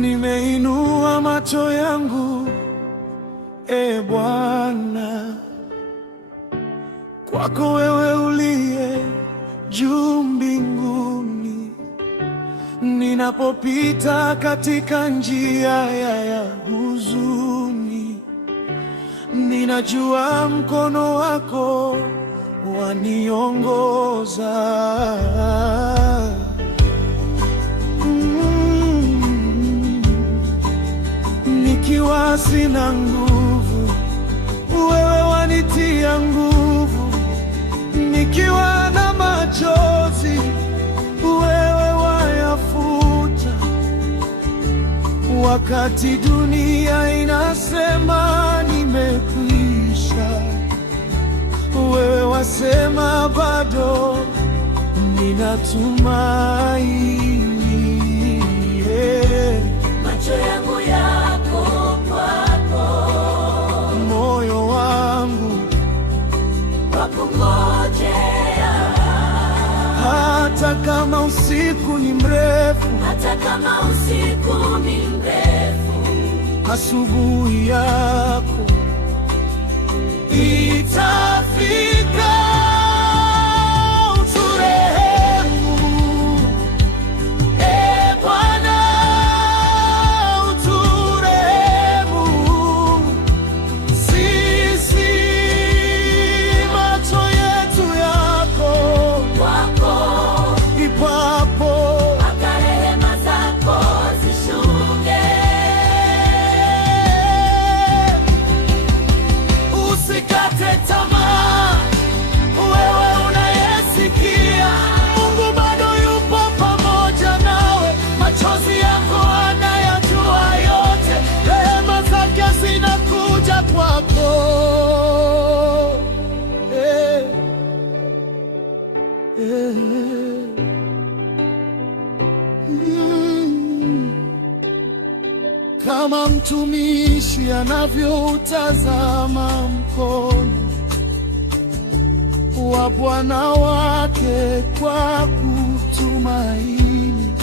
Nimeinua macho yangu, e Bwana, kwako wewe uliye juu mbinguni. Ninapopita katika njia ya huzuni, ninajua mkono wako waniongoza. Nikiwa sina nguvu, wewe wanitia nguvu. Nikiwa na machozi, wewe wayafuta. Wakati dunia inasema nimekwisha, wewe wasema bado ninatumaini. Macho yangu yako kwako, moyo wangu wakungojea. Hata kama usiku ni mrefu, hata kama usiku ni mrefu, asubuhi yako itafika. Uturehemu, e Bwana, uturehemu. Sisi macho yetu yako kwako, ipapo mpaka rehema zako zishuke. Usikate tamaa, wewe unayesikia. Mungu bado yupo pamoja nawe, machozi yako anayajua yote, rehema zake zinakuja kwako. Kama mtumishi anavyoutazama mkono wa bwana wake kwa kutumaini,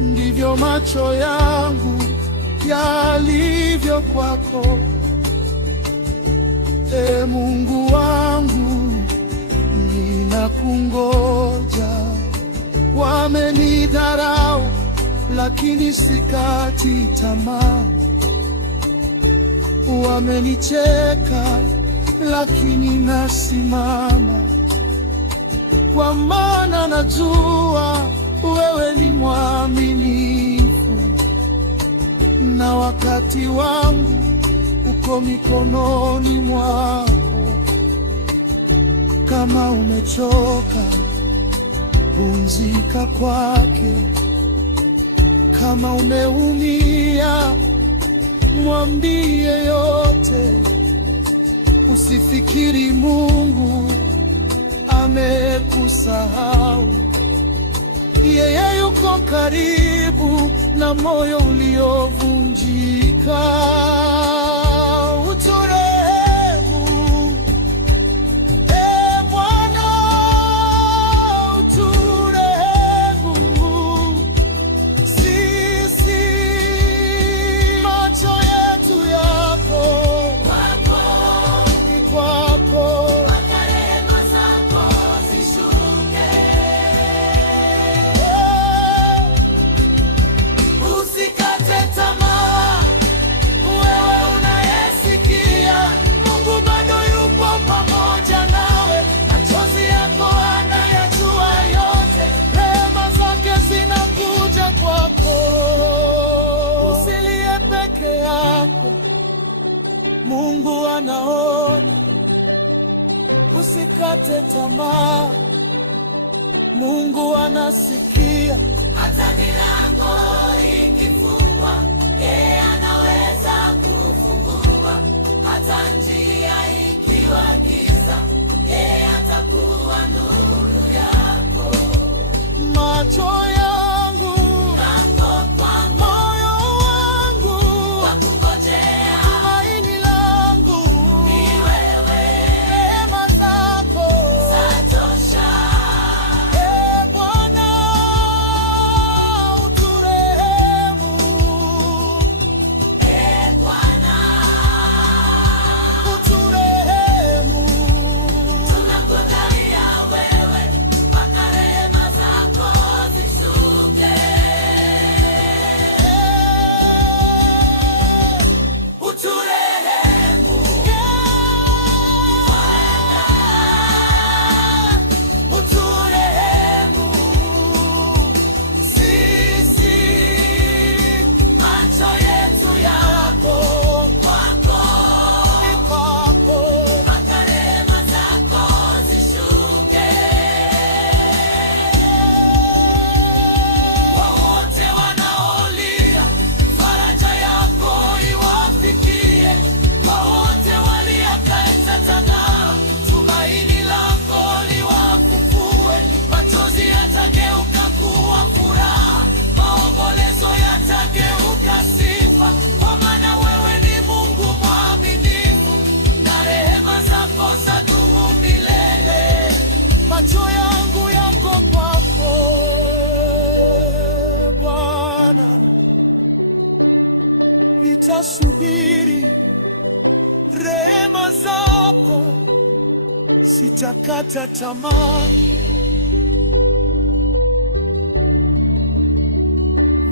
ndivyo macho yangu yalivyo kwako, e Mungu wangu, ninakungoja. Wamenidharau lakini sikati tamaa, wamenicheka lakini nasimama, kwa maana najua wewe ni mwaminifu, na wakati wangu uko mikononi mwako. Kama umechoka, pumzika kwake. Kama umeumia, mwambie yote. Usifikiri Mungu amekusahau. Yeye yuko karibu na moyo uliovunjika. Uturehemu, e Bwana, uturehemu. Sisi macho yetu yako kwako, mpaka rehema zako zishuke. Usikate tamaa, wewe unayesikia. Mungu bado yupo pamoja nawe, machozi yako anayajua yote, rehema zake zinakuja kwako. Usilie peke yako, Mungu anaona. Usikate tamaa, Mungu anasikia. hata milango ikifungwa, yeye anaweza kufungua. Hata njia ikiwa giza, yeye atakuwa nuru yako. Macho yangu, moyo wangu, wakungojea. tumaini langu Ni wewe, rehema zako zatosha. e Bwana, uturehemu. nitasubiri rehema zako, sitakata tamaa,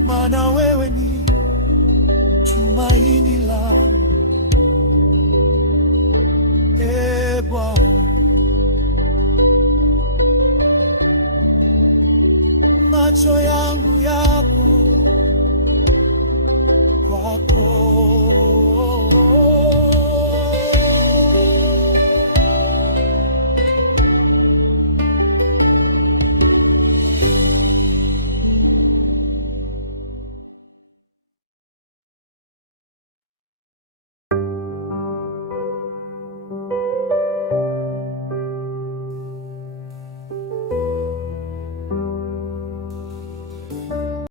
maana wewe ni tumaini langu. Ee Bwana, macho yangu yapo kwako.